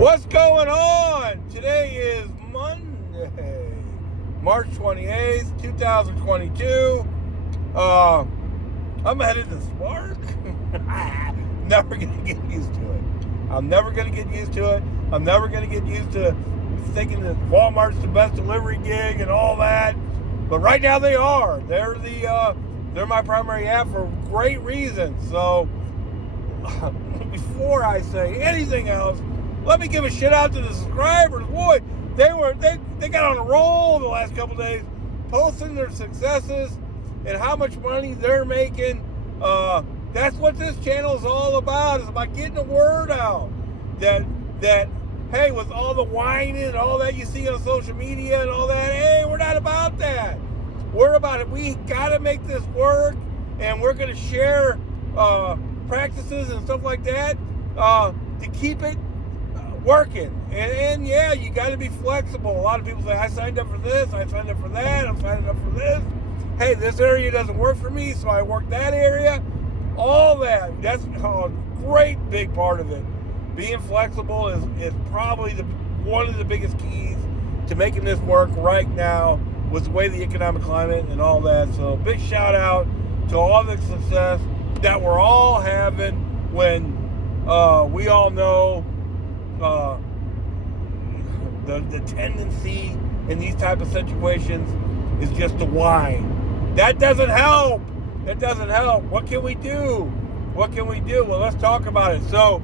What's going on? Today is Monday, March 28th, 2022. I'm headed to Spark. Never going to get used to it. I'm never going to get used to it. I'm never going to get used to thinking that Walmart's the best delivery gig and all that. But right now they are. They're my primary app for great reasons. So before I say anything else, let me give a shout out to the subscribers. Boy, they got on a roll the last couple days, posting their successes and how much money they're making. That's what this channel is all about. It's about getting the word out. That hey, with all the whining and all that you see on social media and all that, hey, we're not about that. We're about it. We got to make this work, and we're going to share practices and stuff like that to keep it working. And yeah, you got to be flexible. A lot of people say, I signed up for this, I signed up for that, I'm signing up for this. Hey, this area doesn't work for me, so I work that area. All that. That's a great big part of it. Being flexible is probably one of the biggest keys to making this work right now with the way the economic climate and all that. So big shout out to all the success that we're all having when we all know the tendency in these type of situations is just to whine. That doesn't help. That doesn't help. What can we do? What can we do? Well, let's talk about it. So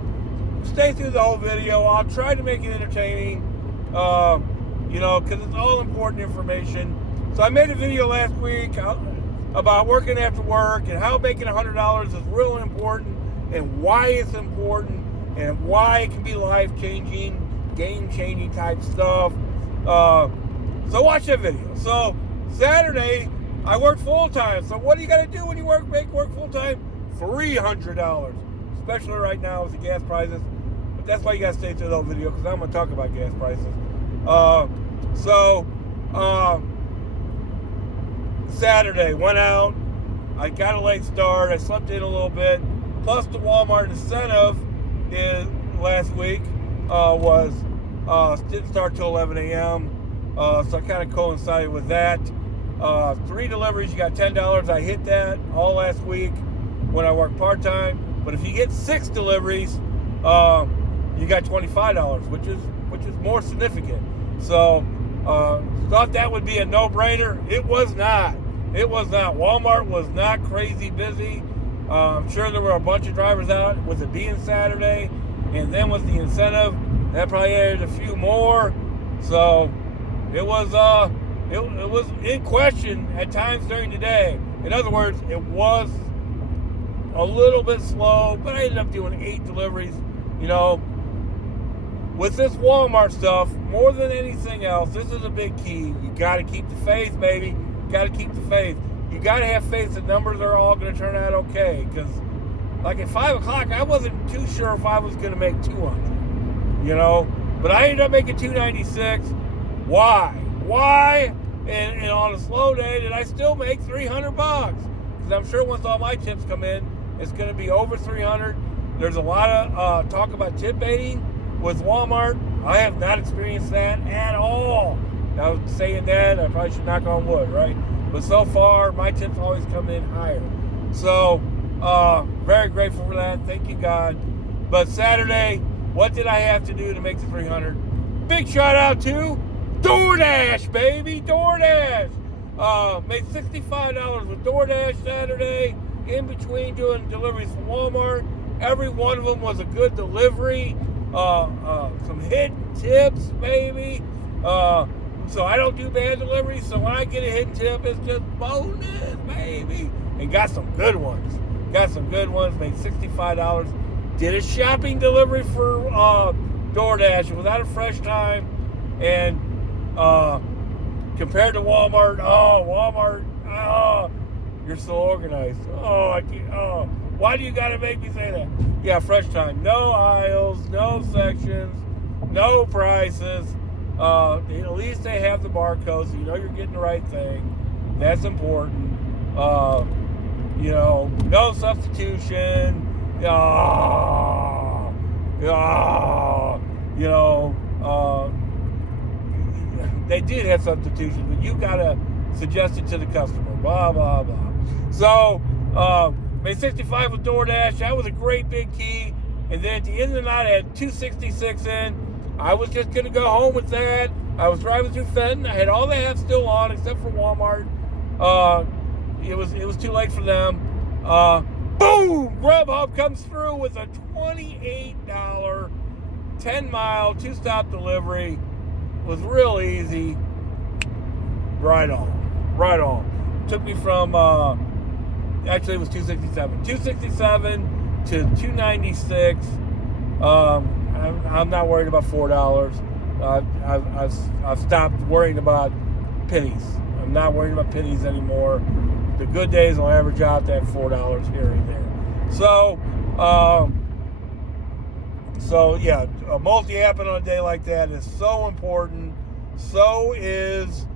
stay through the whole video. I'll try to make it entertaining, because it's all important information. So I made a video last week about working after work and how making $100 is really important and why it's important and why it can be life-changing, game-changing type stuff. So watch that video. So Saturday, I worked full-time. So what do you got to do when you make work full-time? $300, especially right now with the gas prices. But that's why you got to stay through the whole video, because I'm going to talk about gas prices. Saturday, went out. I got a late start. I slept in a little bit. Plus the Walmart incentive last week didn't start till 11 a.m. So I kind of coincided with that. 3 deliveries, you got $10. I hit that all last week when I worked part-time. But if you get 6 deliveries, you got $25, which is more significant. So thought that would be a no-brainer. It was not. It was not. Walmart was not crazy busy. I'm sure there were a bunch of drivers out with it being Saturday, and then with the incentive, that probably added a few more. So it was in question at times during the day. In other words, it was a little bit slow, but I ended up doing 8 deliveries. With this Walmart stuff, more than anything else, this is a big key. You got to keep the faith, baby. You got to keep the faith. You got to have faith that numbers are all going to turn out okay. Because, like at 5 o'clock, I wasn't too sure if I was going to make 200. But I ended up making 296. Why? Why? And on a slow day, did I still make $300? Because I'm sure once all my tips come in, it's going to be over 300. There's a lot of talk about tip baiting with Walmart. I have not experienced that at all. Now, saying that, I probably should knock on wood, right? But so far, my tips always come in higher. So, very grateful for that. Thank you, God. But Saturday, what did I have to do to make the 300? Big shout out to DoorDash, baby. DoorDash. Made $65 with DoorDash Saturday. In between doing deliveries from Walmart. Every one of them was a good delivery. Some hidden tips, baby. So I don't do bad deliveries. So when I get a hidden tip, it's just bonus, baby. And got some good ones. Made $65. Did a shopping delivery for DoorDash. It was out of Fresh Time. And compared to Walmart, you're so organized. Why do you got to make me say that? Yeah, Fresh Time. No aisles, no sections, no prices. At least they have the barcode, so you know you're getting the right thing. That's important. No substitution. They did have substitutions, but you gotta suggest it to the customer. Blah blah blah. So made 65 with DoorDash. That was a great big key. And then at the end of the night, I had 266 in. I was just gonna go home with that. I was driving through Fenton. I had all the apps still on except for Walmart. It was too late for them. Boom! Grubhub comes through with a $28 10-mile 2-stop delivery. It was real easy. Right on. Took me from actually it was 267 to 296. I'm not worried about $4. I've stopped worrying about pennies. I'm not worried about pennies anymore. The good days will average out that $4 here and there. So yeah, multi-apping on a day like that is so important. So is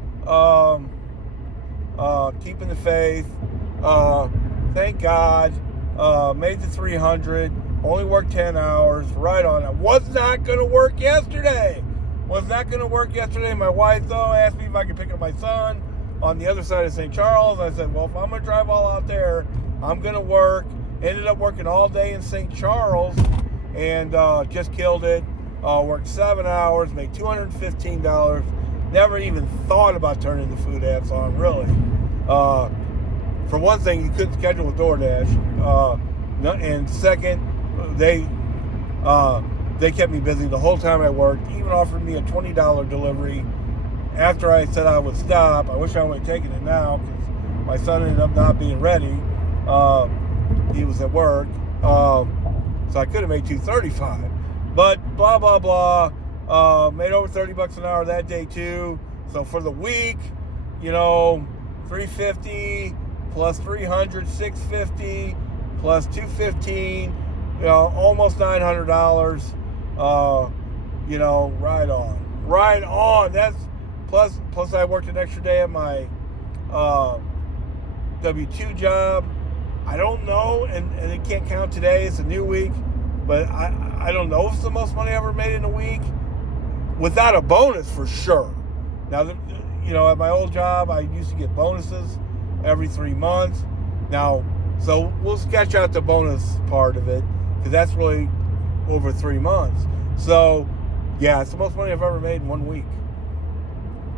keeping the faith. Thank God. Made the 300. Only worked 10 hours. Right on. I was not going to work yesterday. My wife, though, asked me if I could pick up my son on the other side of St. Charles. I said, well, if I'm going to drive all out there, I'm going to work. Ended up working all day in St. Charles and just killed it. Worked 7 hours, made $215. Never even thought about turning the food apps on, really. For one thing, you couldn't schedule with DoorDash. And second, they kept me busy the whole time I worked. Even offered me a $20 delivery after I said I would stop. I wish I would have taken it now because my son ended up not being ready. He was at work, so I could have made $235. But blah blah blah. Made over $30 an hour that day too. So for the week, $350 plus 300, $650 plus 215. Almost $900. Right on. That's plus I worked an extra day at my W-2 job. I don't know, and it can't count today. It's a new week, but I don't know if it's the most money I ever made in a week without a bonus for sure. Now, at my old job, I used to get bonuses every 3 months. Now, so we'll sketch out the bonus part of it because that's really over 3 months. So, yeah, it's the most money I've ever made in 1 week.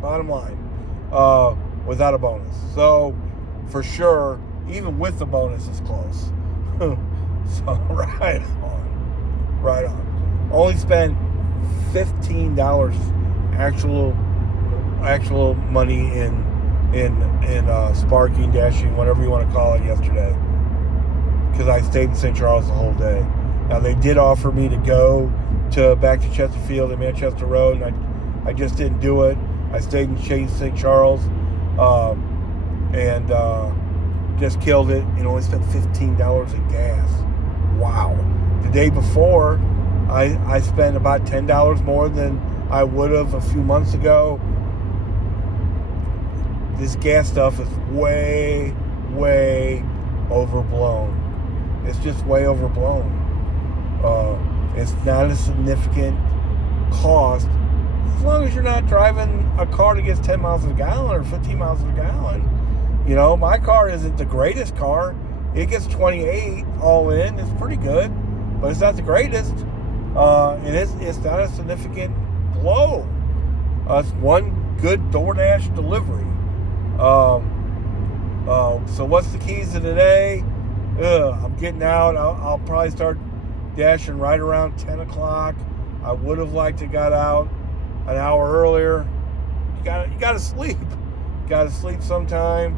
Bottom line, without a bonus. So, for sure, even with the bonus, it's close. So, right on. Only spent $15 actual money in sparking, dashing, whatever you want to call it, yesterday, because I stayed in St. Charles the whole day. Now, they did offer me to go back to Chesterfield and Manchester Road, and I just didn't do it. I stayed in St. Charles and just killed it and only spent $15 in gas. Wow. The day before, I spent about $10 more than I would have a few months ago. This gas stuff is way, way overblown. It's just way overblown. It's not a significant cost as long as you're not driving a car that gets 10 miles a gallon or 15 miles a gallon. My car isn't the greatest car. It gets 28 all in. It's pretty good, but it's not the greatest. And it's not a significant blow. It's one good DoorDash delivery. So what's the keys to today? I'm getting out. I'll probably start dashing right around 10 o'clock. I would have liked to got out an hour earlier. You gotta sleep. You gotta sleep sometime.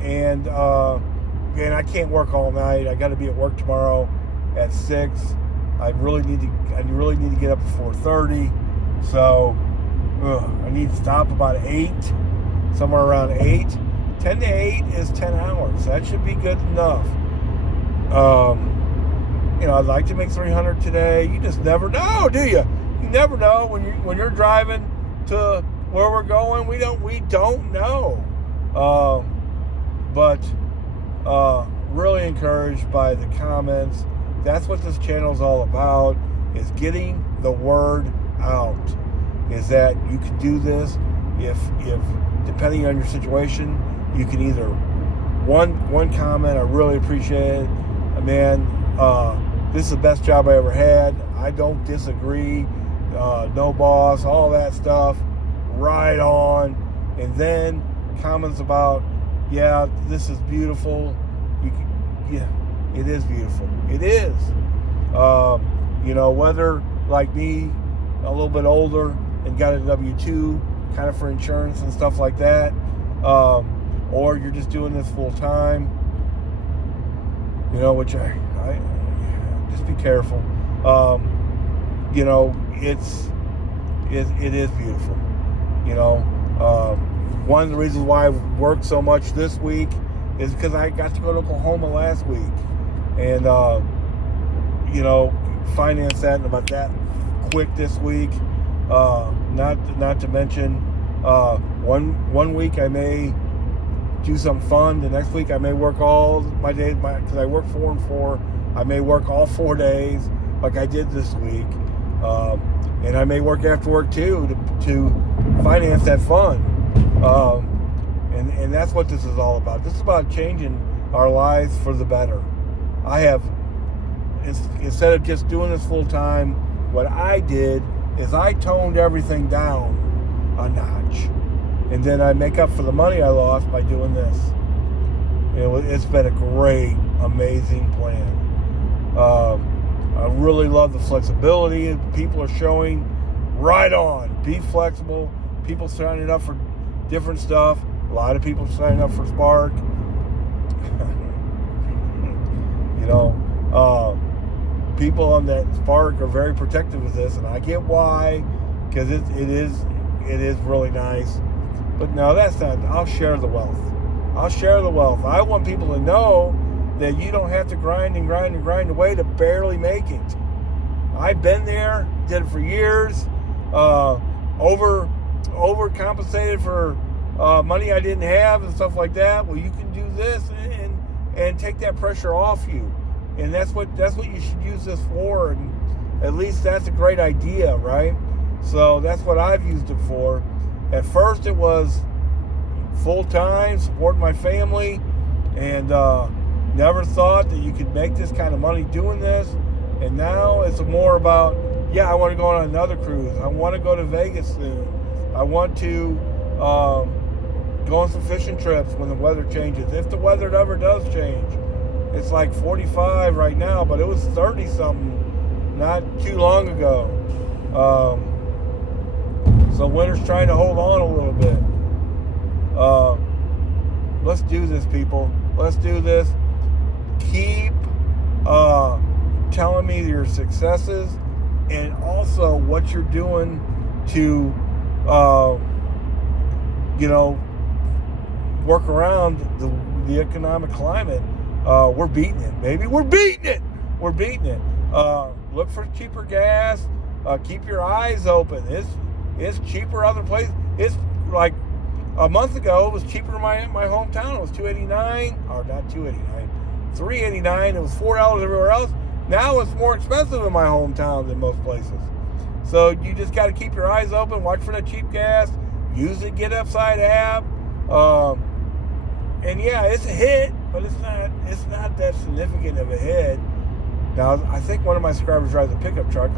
And I can't work all night. I got to be at work tomorrow at 6. I really need to get up at 4:30. So I need to stop about 8, somewhere around 8. 10 to 8 is 10 hours. That should be good enough. I'd like to make 300 today. You just never know, do you? You never know when you're driving to where we're going. We don't know. But really encouraged by the comments. That's what this channel is all about. is getting the word out. Is that you can do this if depending on your situation, you can either one comment, I really appreciate it. Man, this is the best job I ever had. I don't disagree. No boss, all that stuff. Right on. And then comments about, yeah, this is beautiful. Yeah, it is beautiful. It is. Whether like me, a little bit older and got a W-2 kind of for insurance and stuff like that, or you're just doing this full time, which I just be careful. It is beautiful. One of the reasons why I've worked so much this week is because I got to go to Oklahoma last week, and finance that and about that quick this week. Not to mention, one week I may do something fun. The next week I may work all my days, because I work 4 and 4. I may work all 4 days like I did this week, and I may work after work too to finance that fun. And that's what this is all about. This is about changing our lives for the better. Instead of just doing this full time, what I did is I toned everything down a notch, and then I make up for the money I lost by doing this. It's been a great, amazing plan. I really love the flexibility people are showing. Right on. Be flexible. People signing up for different stuff. A lot of people signing up for Spark. People on that Spark are very protective of this, and I get why, because it is really nice. But no, that's not. I'll share the wealth. I want people to know that you don't have to grind away to barely make it. I've been there, did it for years, overcompensated for money I didn't have and stuff like that. Well, you can do this and take that pressure off you. And that's what you should use this for, and at least that's a great idea, right? So that's what I've used it for. At first it was full-time, supporting my family, and never thought that you could make this kind of money doing this. And now it's more about, I want to go on another cruise. I want to go to Vegas soon. I want to go on some fishing trips when the weather changes. If the weather ever does change. It's like 45 right now, but it was 30-something not too long ago. So winter's trying to hold on a little bit. Let's do this, people. Let's do this. Keep telling me your successes and also what you're doing to, work around the economic climate. We're beating it, baby. We're beating it. Look for cheaper gas. Keep your eyes open. It's cheaper other places. It's like a month ago, it was cheaper in my hometown. It was $2.89, or not $2.89, $3.89. It was $4 everywhere else. Now it's more expensive in my hometown than most places. So you just got to keep your eyes open. Watch for the cheap gas. Use the Get Upside app. And it's a hit, but it's not that significant of a hit. Now, I think one of my subscribers drives a pickup truck.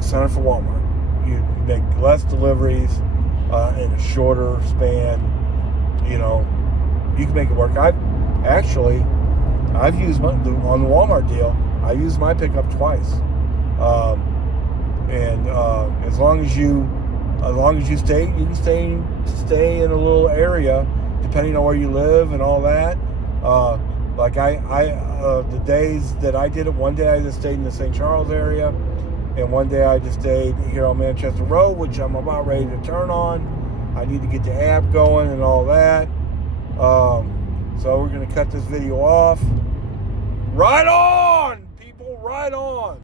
Sign up for Walmart. You make less deliveries in a shorter span. You can make it work. I've used on the Walmart deal. I used my pickup twice, and as long as you stay, you can stay in a little area, depending on where you live and all that. Like the days that I did it, one day I just stayed in the St. Charles area, and one day I just stayed here on Manchester Road, which I'm about ready to turn on. I need to get the app going and all that. So we're going to cut this video off. Right on, people, right on.